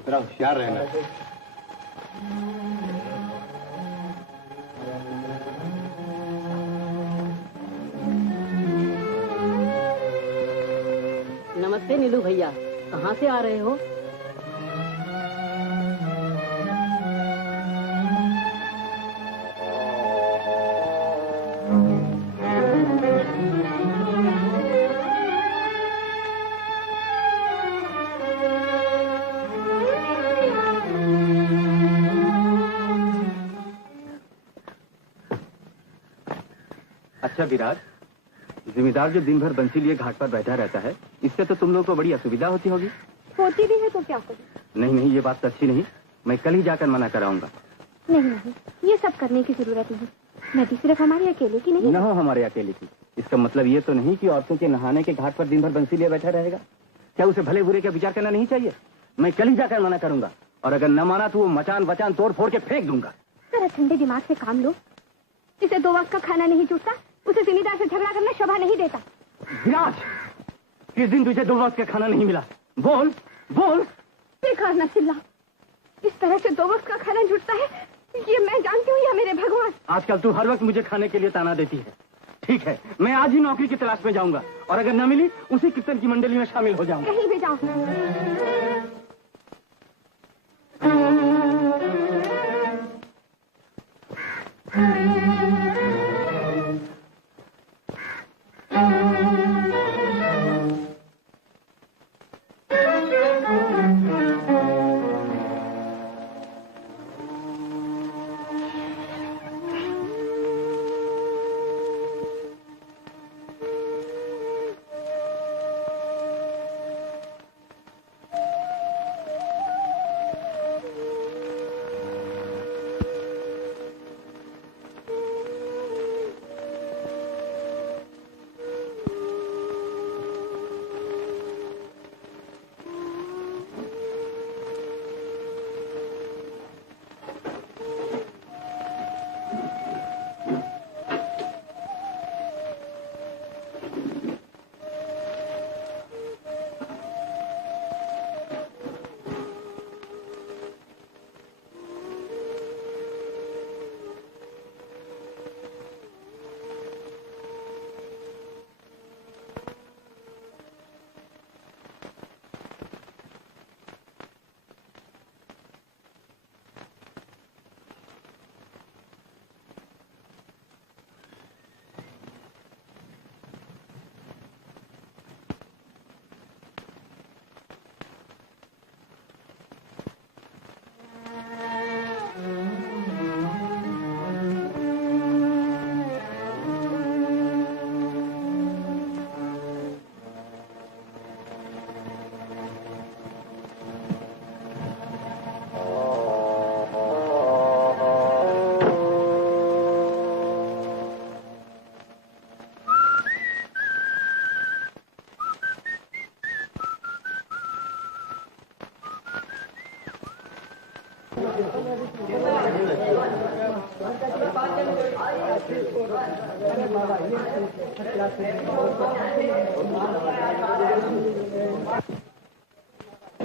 जरा होशियार रहना। नमस्ते नीलू भैया, कहाँ से आ रहे हो? अच्छा विराट, जिम्मेदार जो दिन भर बंसी लिए घाट पर बैठा रहता है, इससे तो तुम लोग को बड़ी असुविधा होती होगी। होती भी है तो क्या करूं? नहीं नहीं, ये बात तो अच्छी नहीं। मैं कल ही जाकर मना कराऊंगा। नहीं नहीं, ये सब करने की जरूरत नहीं। नदी सिर्फ हमारी अकेले की नहीं। न हो हमारे अकेले की। इसका मतलब ये तो नहीं कि औरतों के नहाने के घाट पर दिन भर बंसी लिए बैठा रहेगा। क्या उसे भले बुरे का विचार करना नहीं चाहिए? मैं कल ही जाकर मना करूंगा, और अगर न माना तो वो मचान वचान तोड़ फोड़ के फेंक दूंगा। जरा ठंडे दिमाग से काम लो। जिसे 2 वक्त का खाना नहीं जुटता, उसे जिम्मेदार से झगड़ा करना शोभा नहीं देता। विराट, किस दिन तुझे 2 वक्त का खाना नहीं मिला? बोल बोल। बेकार न चिल्ला। इस तरह से 2 वक्त का खाना जुटता है, ये मैं जानती हूँ या मेरे भगवान। आजकल तू हर वक्त मुझे खाने के लिए ताना देती है। ठीक है, मैं आज ही नौकरी की तलाश में जाऊंगा, और अगर न मिली उसी कीर्तन की मंडली में शामिल हो जाऊंगा। कहीं भी जाओ।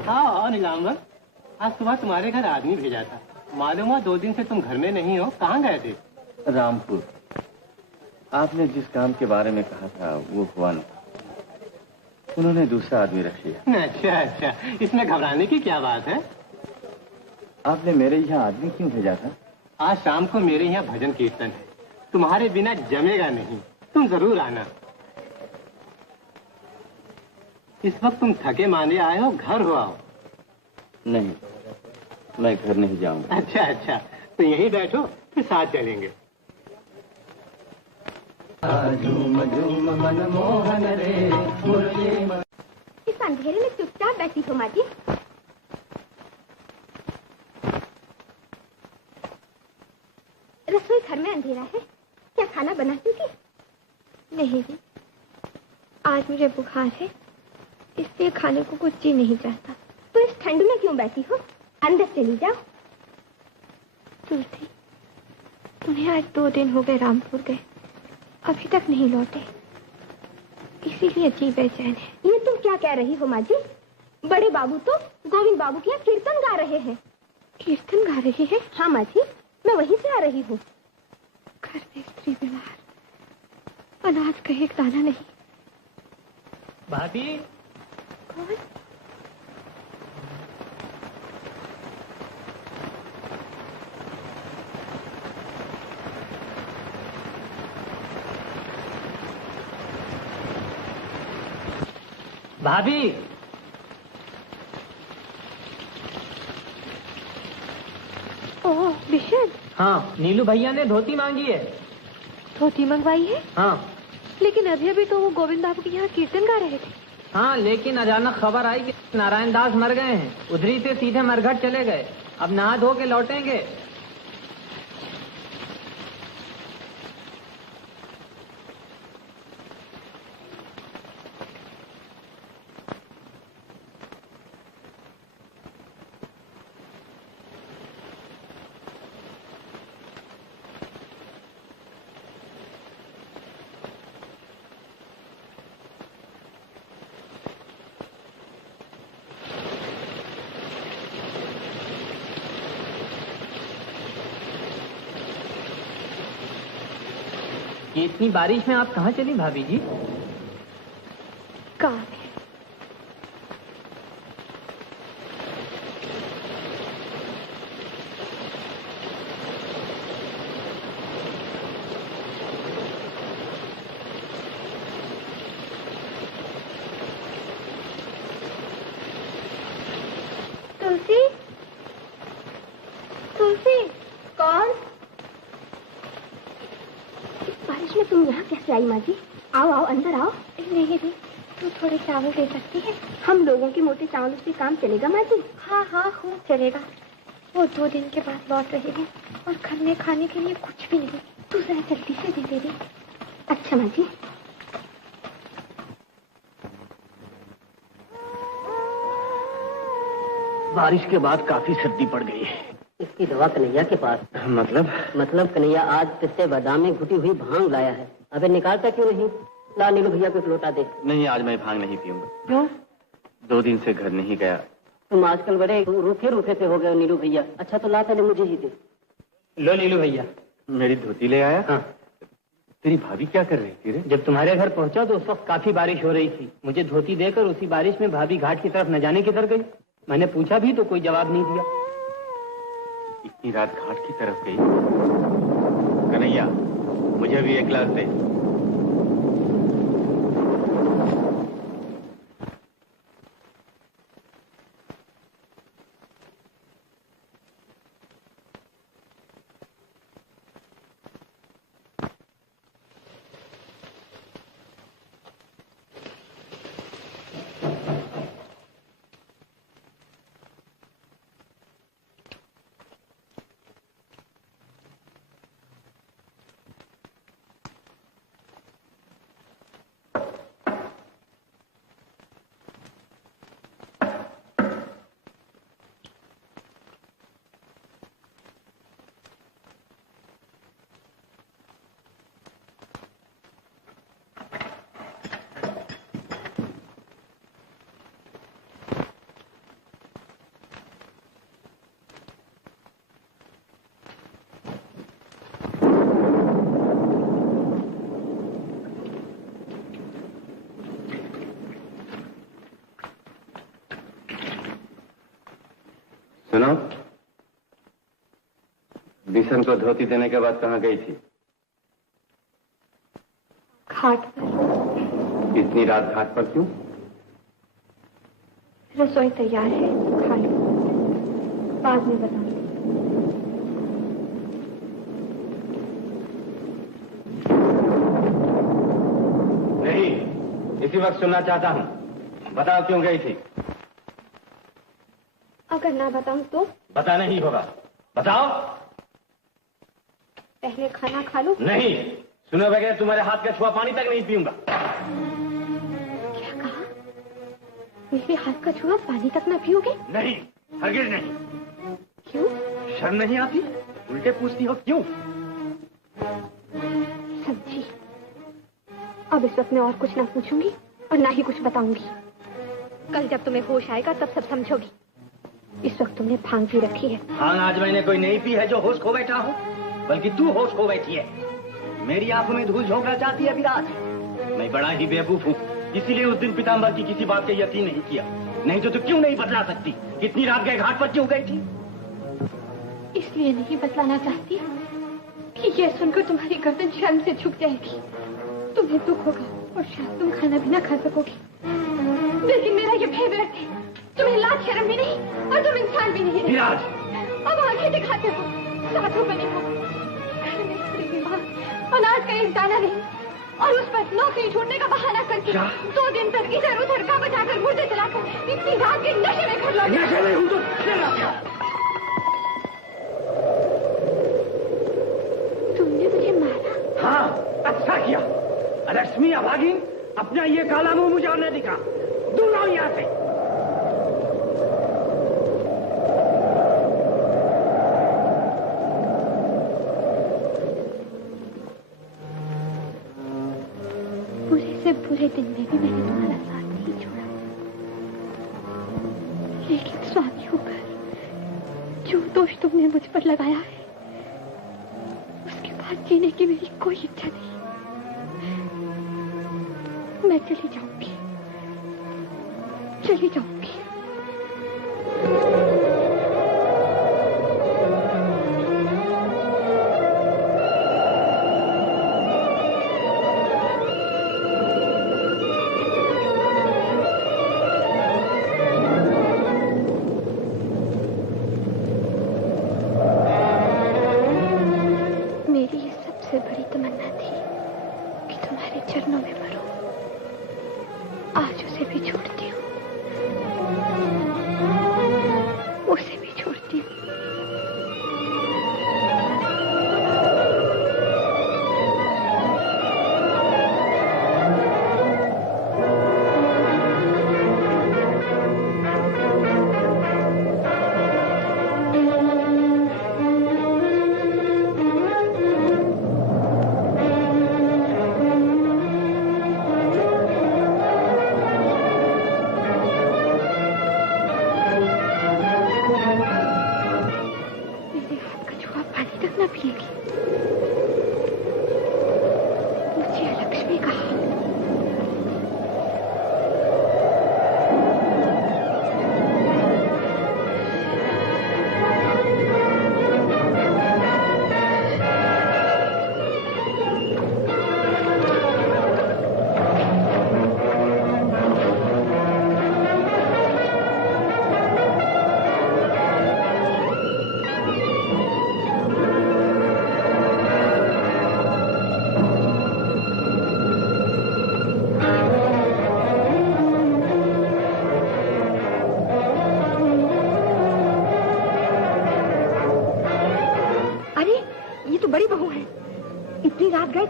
हाँ नीलांबर, आज सुबह तुम्हारे घर आदमी भेजा था। मालूम हुआ 2 दिन से तुम घर में नहीं हो। कहाँ गए थे? रामपुर। आपने जिस काम के बारे में कहा था वो हुआ न। उन्होंने दूसरा आदमी रख लिया। अच्छा अच्छा, इसमें घबराने की क्या बात है? आपने मेरे यहाँ आदमी क्यों भेजा था? आज शाम को मेरे यहाँ भजन कीर्तन है। तुम्हारे बिना जमेगा नहीं, तुम जरूर आना। इस वक्त तुम थके माने आए हो, घर हो आओ। नहीं, मैं घर नहीं जाऊंगा। अच्छा अच्छा, तो यहीं बैठो, फिर साथ चलेंगे। झूम झूम मनमोहन रे मुरली। इस अंधेरे में चुपचाप बैठी हो माँ जी। रसोई घर में अंधेरा है, क्या खाना बना चुकी? नहीं जी, आज मुझे बुखार है, इसलिए खाने को कुछ जी नहीं चाहता। तो इस ठंड में क्यों बैठी हो? अंदर चली जाओ। तुलसी, तुम्हें आज 2 दिन हो गए रामपुर गए, अभी तक नहीं लौटे, इसीलिए जी बेचैन है। ये तुम क्या कह रही हो माँ जी? बड़े बाबू तो गोविंद बाबू के यहाँ कीर्तन गा रहे हैं। कीर्तन गा रहे हैं? हाँ माँ जी, मैं वहीं से आ रही हूँ। घर में स्त्री बीमार, अनाज का एक दाना नहीं। भाभी। कौन? भाभी। ओह विशद। हाँ, नीलू भैया ने धोती मांगी है। धोती मंगवाई है? हाँ। लेकिन अभी अभी तो वो गोविंद बाबू के यहाँ कीर्तन गा रहे थे। हाँ, लेकिन अचानक खबर आई कि नारायण दास मर गए हैं। उधरी से सीधे मरघट चले गए। अब नहा धो के लौटेंगे। ये इतनी बारिश में आप कहाँ चली भाभी जी? काम है। तुलसी, तुलसी। कौन? बारिश में तुम यहाँ कैसे आई माँ जी? आओ आओ, अंदर आओ। नहीं नहीं, तू थोड़े चावल दे सकती है? हम लोगों के मोटे चावलों से काम चलेगा माँ जी? हाँ हाँ, खूब चलेगा। वो 2 दिन के बाद लौट रहे हैं और घर में खाने के लिए कुछ भी नहीं। तू जरा जल्दी से दे दे। अच्छा माँ जी। बारिश के बाद काफी सर्दी पड़ गई है। इसकी दवा कन्हैया के पास। मतलब कन्हैया आज पिस्ते बादाम में घुटी हुई भांग लाया है। अबे निकालता क्यों नहीं? ला नीलू भैया को एक लोटा दे। नहीं, आज मैं भांग नहीं पीऊंगा। क्यों? 2 दिन से घर नहीं गया। तुम आजकल बड़े रूखे रूखे से हो गए नीलू भैया। अच्छा तो ला, पहले मुझे ही दे। लो नीलू भैया। मेरी धोती ले आया? हाँ। तेरी भाभी क्या कर रही थी रे? जब तुम्हारे घर पहुंचा तो उस वक्त काफी बारिश हो रही थी। मुझे धोती देकर उसी बारिश में भाभी घाट की तरफ न जाने किधर गई। मैंने पूछा भी तो कोई जवाब नहीं दिया। इतनी रात घाट की तरफ गई? कन्हैया, मुझे भी एक गिलास दे। सुनो, बिशन को धोती देने के बाद कहाँ गई थी? घाट पर। इतनी रात घाट पर क्यों? रसोई तैयार है, खा लो, बाद में बताऊंगी। नहीं, इसी वक्त सुनना चाहता हूँ। बताओ क्यों गई थी? अगर ना बताऊं तो? बताना ही होगा। बताओ। पहले खाना खा लो। नहीं, सुने बगैर तुम्हारे हाथ का छुआ पानी तक नहीं पीऊंगा। क्या कहा? मेरे हाथ का छुआ पानी तक ना पियोगे? नहीं, हरगिज नहीं। क्यों? शर्म नहीं आती? उल्टे पूछती हो क्यों? समझी। अब इस वक्त मैं और कुछ ना पूछूंगी और ना ही कुछ बताऊंगी। कल जब तुम्हें होश आएगा तब सब समझोगी। इस वक्त तुमने भांग पी रखी है। भांग आज मैंने कोई नहीं पी है जो होश खो बैठा हूँ, बल्कि तू होश खो बैठी है। मेरी आंखों में धूल झोंकना चाहती है विराज। मैं बड़ा ही बेवकूफ हूँ, इसीलिए उस दिन पीताम्बर की किसी बात का यकीन नहीं किया। नहीं तो क्यों नहीं बतला सकती? कितनी रात गए घाट पर क्यों गई थी? इसलिए नहीं बतलाना चाहती कि ये सुनकर तुम्हारी गर्दन शर्म से झुक जाएगी, तुम्हें दुख होगा और शायद तुम खाना भी ना खा सकोगी। लेकिन मेरा ये भय व्यर्थ है, तुम्हें लाज शर्म भी नहीं और तुम इंसान भी नहीं। विराज, अब आंखें दिखाते हो, साधु बने हो, अनाज का एक दाना नहीं और उस पर नौकरी छोड़ने का बहाना करके 2 दिन तक इधर उधर का बजाकर मुर्दे चलाकर इतनी रात के नशे में घर लौटे। नशे में हूँ तो क्या? तुमने मुझे मारा? हाँ, अच्छा किया। लक्ष्मी अभागिन, अपना ये काला मुंह मुझे और न दिखा। दूर आओ यहाँ से। बुरे से बुरे दिन में भी मैंने तुम्हारा साथ नहीं छोड़ा, लेकिन स्वामी होकर जो दोष तुमने मुझ पर लगाया है, उसके बाद जीने की मेरी कोई इच्छा नहीं। मैं चली जाऊंगी, चली जाऊंगी। मेरी ये सबसे बड़ी तमन्ना थी कि तुम्हारे चरणों में मरूं। आज उसे भी छोड़ती हूँ, उसे भी छोड़ती हूँ।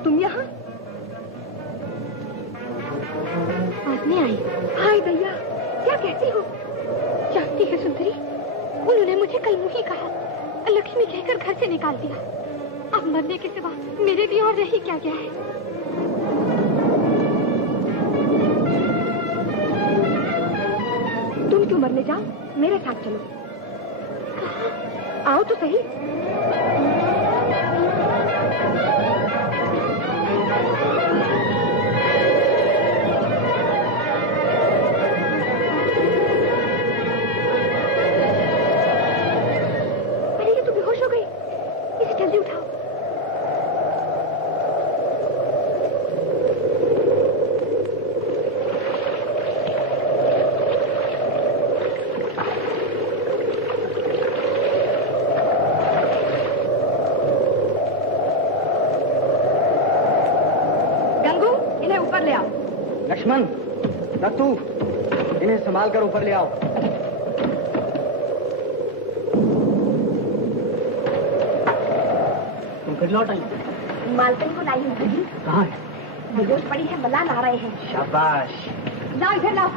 तुम यहाँ आज नहीं आई? हाय भैया, क्या कहती हो? जानती है सुंदरी, उन्होंने मुझे कल मुंह ही कहा, लक्ष्मी कहकर घर से निकाल दिया। अब मरने के सिवा मेरे भी और रही क्या गया है। तुम क्यों मरने जाओ, मेरे साथ चलो। कहाँ? आओ तो सही। लक्ष्मण, दत्तू, इन्हें संभाल कर ऊपर ले आओ। तुम फिर लौट आई? मालकिन को लाई हूँ। कहाँ है? बेहोश पड़ी है, मल्ला ला रहे हैं। शाबाश। लाओ इधर लाओ।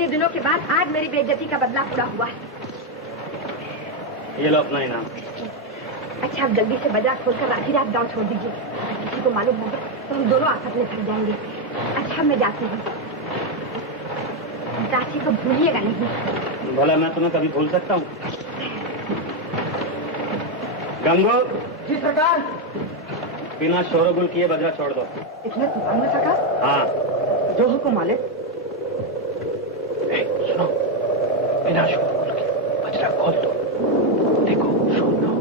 इतने दिनों के बाद आज मेरी बेइज्जती का बदला पूरा हुआ है। ये लो अपना इनाम। अच्छा, आप जल्दी से बाजार खोलकर आधी रात गाँव छोड़ दीजिए। अगर किसी को मालूम होगा तो हम दोनों आपस में फंस जाएंगे। अच्छा, मैं जाती हूँ। चाची को भूलिएगा नहीं। बोला मैं तुम्हें कभी भूल सकता हूँ? गंगू। जी सरकार। बिना शोरगुल किए बजरा छोड़ दो। इतने तूफान में सरकार? हाँ। जो हुक्म मालिक। सुनो, बिना शोरगुल के बजरा खोल दो। देखो, शोर ना हो।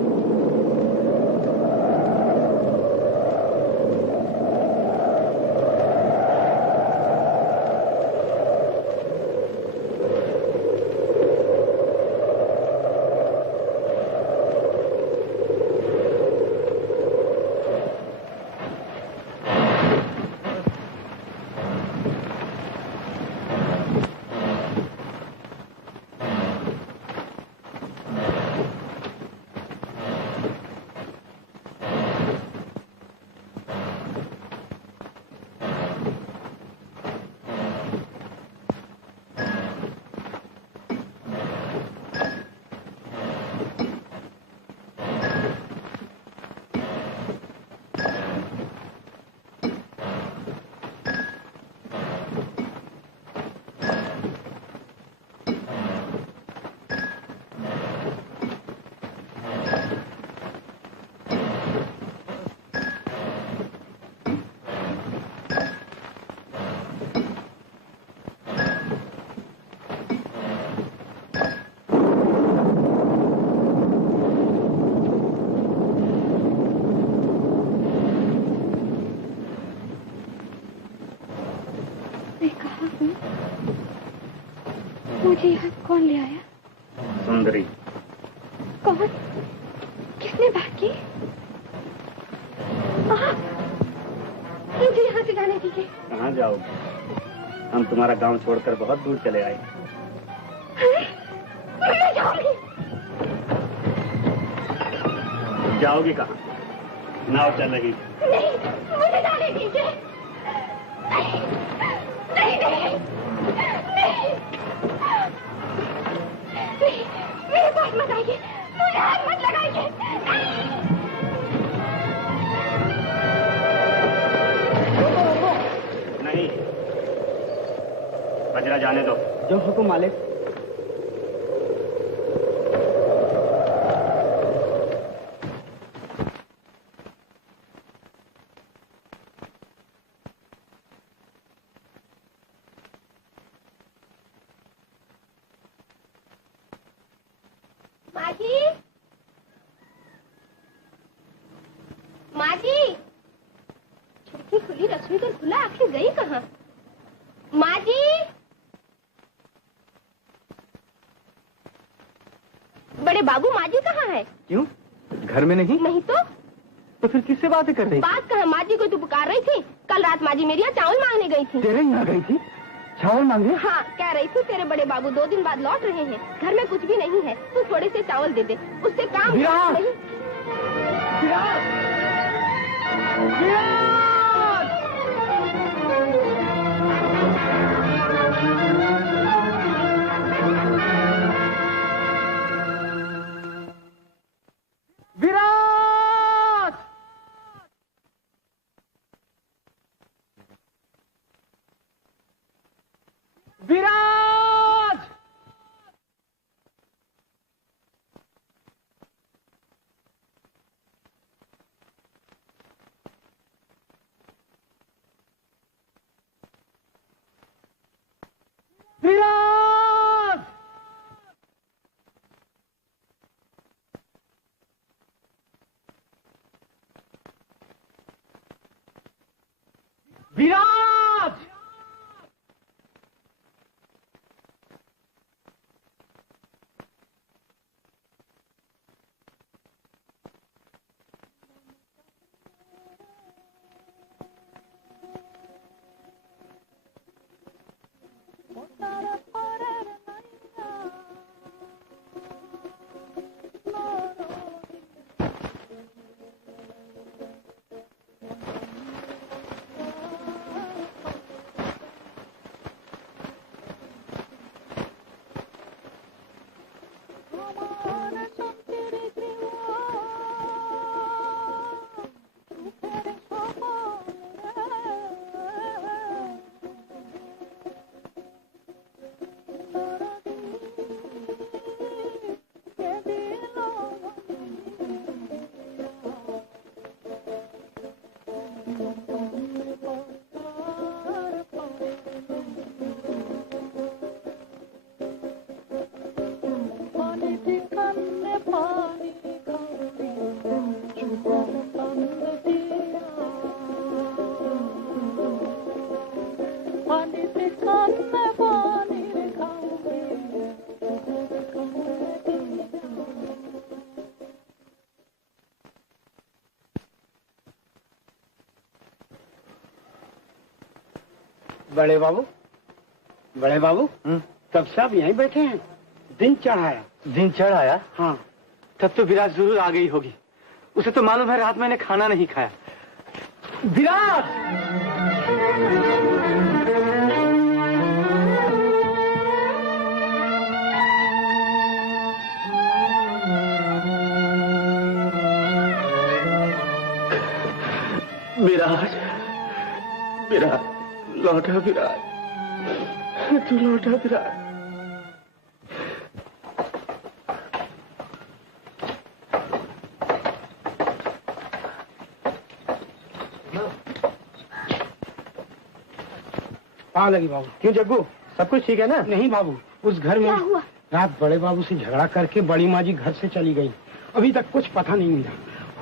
मुझे यहाँ कौन ले आया? सुंदरी। कौन? किसने बात की? मुझे यहाँ से जाने दीजिए। कहाँ जाओगे? हम तुम्हारा गांव छोड़कर बहुत दूर चले आए। मैं जाऊंगी। जाओगी कहाँ? नाव चल रही। नहीं, मुझे जाने दीजिए। नहीं, नहीं, नहीं, नहीं, नहीं, मेरे पास मत आइए, मुझे हाथ मत लगाइए। नहीं, बजरा जाने दो। जो हुक्म मालिक। बाबू माँ जी कहाँ है? क्यों? घर में नहीं? नहीं तो फिर किससे बातें कर रही? बात कहाँ, माँ जी को तो पुकार रही थी। कल रात माँ जी मेरे यहाँ चावल मांगने गई थी। तेरे यहाँ गई थी? चावल मांगने? हाँ, कह रही थी तेरे बड़े बाबू 2 दिन बाद लौट रहे हैं, घर में कुछ भी नहीं है, तू थोड़े से चावल दे दे, उससे काम नहीं। विराज! बड़े बाबू तब सब यहीं बैठे हैं। दिन चढ़ाया। दिन चढ़ आया? हाँ। तब तो विराट जरूर आ गई होगी। उसे तो मालूम है रात मैंने खाना नहीं खाया। विराट! विराट, विराट, लौटा विराट, तू लौटा विराट। पाँव लगी बाबू। क्यों जग्गू, सब कुछ ठीक है ना? नहीं बाबू, उस घर में क्या हुआ? रात बड़े बाबू से झगड़ा करके बड़ी माँ जी घर से चली गई। अभी तक कुछ पता नहीं मिला।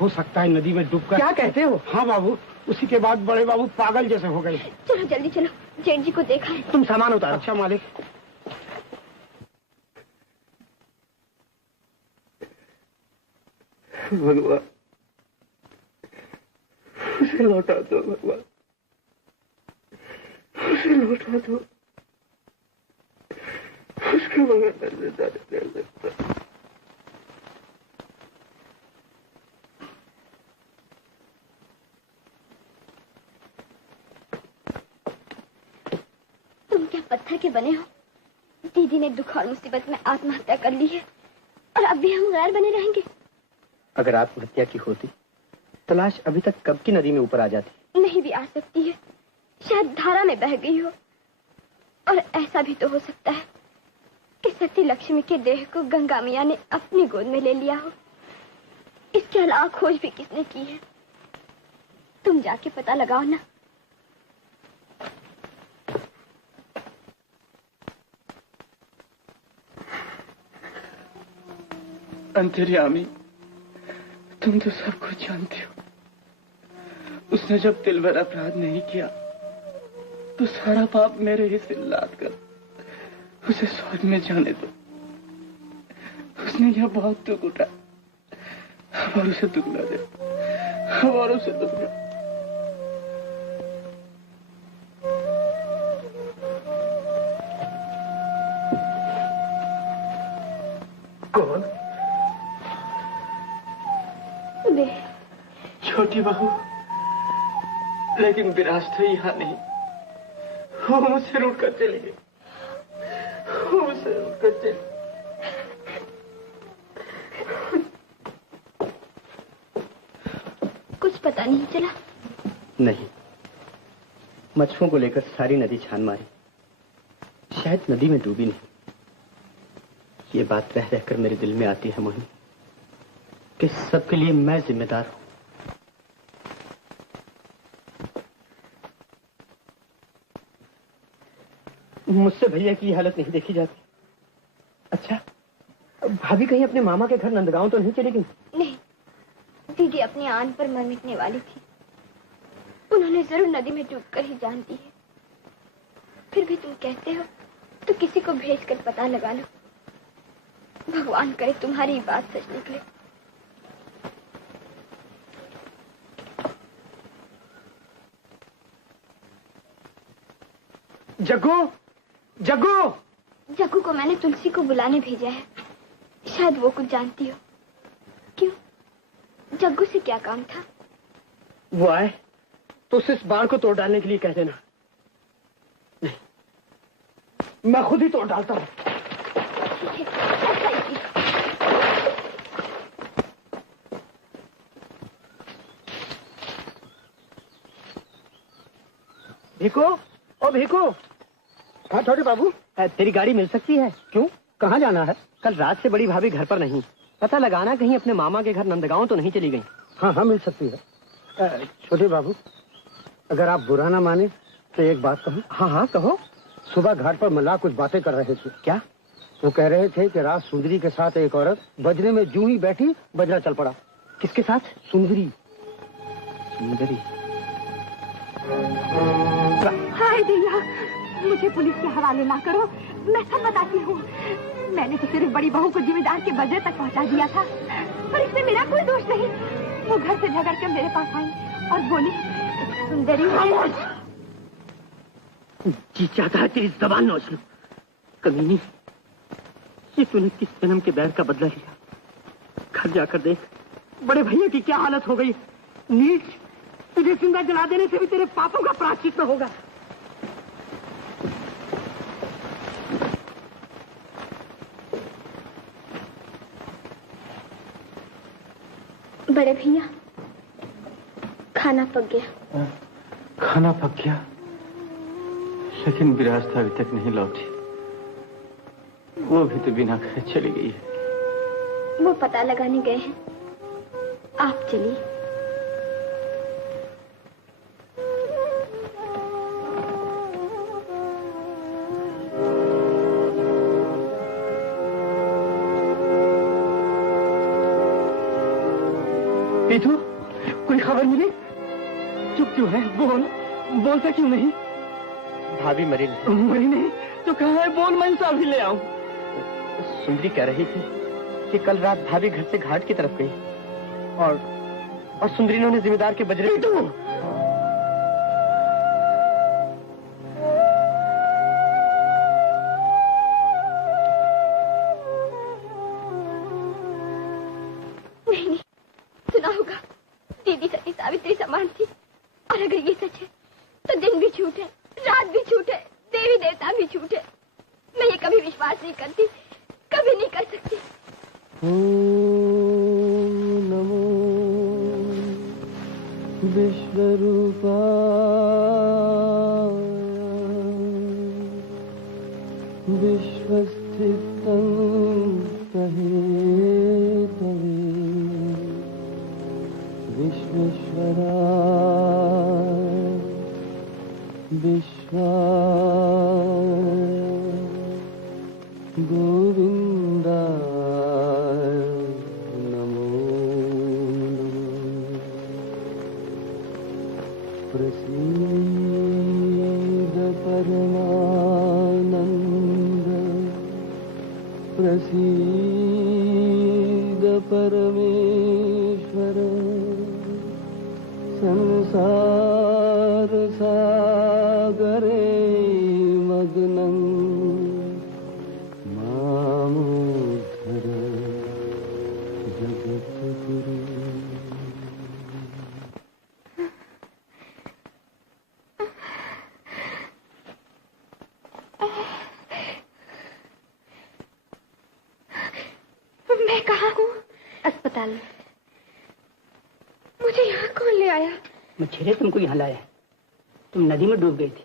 हो सकता है नदी में डूबकर। क्या कहते हो? हाँ बाबू, उसी के बाद बड़े बाबू पागल जैसे हो गए। चलो जल्दी चलो, जेठ जी को देखा है। तुम सामान उतारो। अच्छा मालिक। भगवान, उसे लौटा दो भगवान, उसे लौटा दो। उसके बगैर मैं जिंदा नहीं रह सकता। तुम क्या पत्थर के बने हो? दीदी ने दुख और मुसीबत में आत्महत्या कर ली है और अब भी हम गैर बने रहेंगे। अगर आत्महत्या की होती तो लाश अभी तक कब की नदी में ऊपर आ जाती। नहीं भी आ सकती है, शायद धारा में बह गई हो। और ऐसा भी तो हो सकता है कि सती लक्ष्मी के देह को गंगा मैया ने अपनी गोद में ले लिया हो। इसके अलावा खोज भी किसने की है? तुम जाके पता लगाओ ना। अंतर्यामी, तुम तो सब कुछ जानती हो। उसने जब दिल भर अपराध नहीं किया तो सारा पाप मेरे ही सिर लाद कर उसे स्वर्ग में जाने दो। उसने यह बहुत दुख उठाया। अब और उसे दुख न दे, अब और उसे दुख न। कौन? छोटी बहू। लेकिन विराज तो यहाँ नहीं। वो मुझसे रूठकर चली गई। वो मुझसे रूठकर चली। कुछ पता नहीं चला? नहीं, मछुओं को लेकर सारी नदी छान मारी, शायद नदी में डूबी नहीं। ये बात रह रहकर मेरे दिल में आती है मोहिनी कि सबके लिए मैं जिम्मेदार हूं। मुझसे भैया की हालत नहीं देखी जाती। अच्छा, भाभी कहीं अपने मामा के घर नंदगांव तो नहीं चली गई? नहीं, दीदी अपनी आन पर मर मिटने वाली थी। उन्होंने जरूर नदी में डूबकर ही जान दी है। फिर भी तुम कहते हो तो किसी को भेजकर पता लगा लो। भगवान करे तुम्हारी बात सच निकले। जग्गू, जग्गू! जग्गू को मैंने तुलसी को बुलाने भेजा है। शायद वो कुछ जानती हो। क्यों? जग्गू से क्या काम था? वो आए तो उसे इस बाण को तोड़ डालने के लिए कह देना। नहीं, मैं खुद ही तोड़ डालता हूं। ठीक है, ऐसा ही कीजिए। भीको, ओ भीको। हाँ छोटे बाबू। तेरी गाड़ी मिल सकती है? क्यों, कहाँ जाना है? कल रात से बड़ी भाभी घर पर नहीं। पता लगाना कहीं अपने मामा के घर नंदगांव तो नहीं चली गई। हाँ हाँ मिल सकती है। छोटे बाबू, अगर आप बुरा ना माने तो एक बात कहूँ। हाँ हाँ कहो। सुबह घाट पर मल्लाह कुछ बातें कर रहे थे। क्या? वो कह रहे थे कि रात सुंदरी के साथ एक औरत बजरे में जूं ही बैठी बजरा चल पड़ा। किसके साथ? सुंदरी। सुंदरी? हाय भैया, मुझे पुलिस के हवाले ना करो। मैं सब बताती हूँ। मैंने तो सिर्फ बड़ी बहू को जिम्मेदार के बजरे तक पहुँचा दिया था, पर इसमें मेरा कोई दोष नहीं। वो घर से झगड़ कर मेरे पास आई और बोली, सुंदरी जी चाहता है तेरी जबान नोच लूं। कमीनी, ये तूने किस जन्म के बैर का बदला लिया? घर जाकर देख बड़े भैया की क्या हालत हो गई। नीच, तुझे जिंदा जला देने से भी तेरे पापों का प्रायश्चित न होगा। बड़े भैया, खाना पक गया। खाना पक गया, लेकिन विरासत अभी तक नहीं लौटी। वो भी तो बिना खाए चली गई है। वो पता लगाने गए हैं, आप चलिए। पीतू, कोई खबर मिली? चुप क्यों है? बोल, बोलता क्यों नहीं? भाभी मरी नहीं तो कहाँ है? बोल, मैं इंसान भी ले आऊं। सुंदरी कह रही थी कि कल रात भाभी घर से घाट की तरफ गई और सुंदरी ने उन्हें जिम्मेदार के बजरे नहीं, सुना होगा, दीदी सती सावित्री समान थी। और अगर ये सच है तो दिन भी झूठ है, रात भी झूठ है, देवी देवता भी झूठ है। मैं ये कभी विश्वास नहीं करती, कभी नहीं कर सकती। नमो विश्वरूपा विश्वस्थितं कहे तवे विश्वेश्वरा विश्वा गोविंदा नमो प्रसीद परमानंद प्रसीद परमेश्वर संसार सागरे मग्नं मामुद्धर जगद्गुरु। मैं कहाँ हूँ? अस्पताल में। मुझे यहाँ कौन ले आया? मच्छरे तुमको यहाँ लाया है। तुम नदी में डूब गई थी।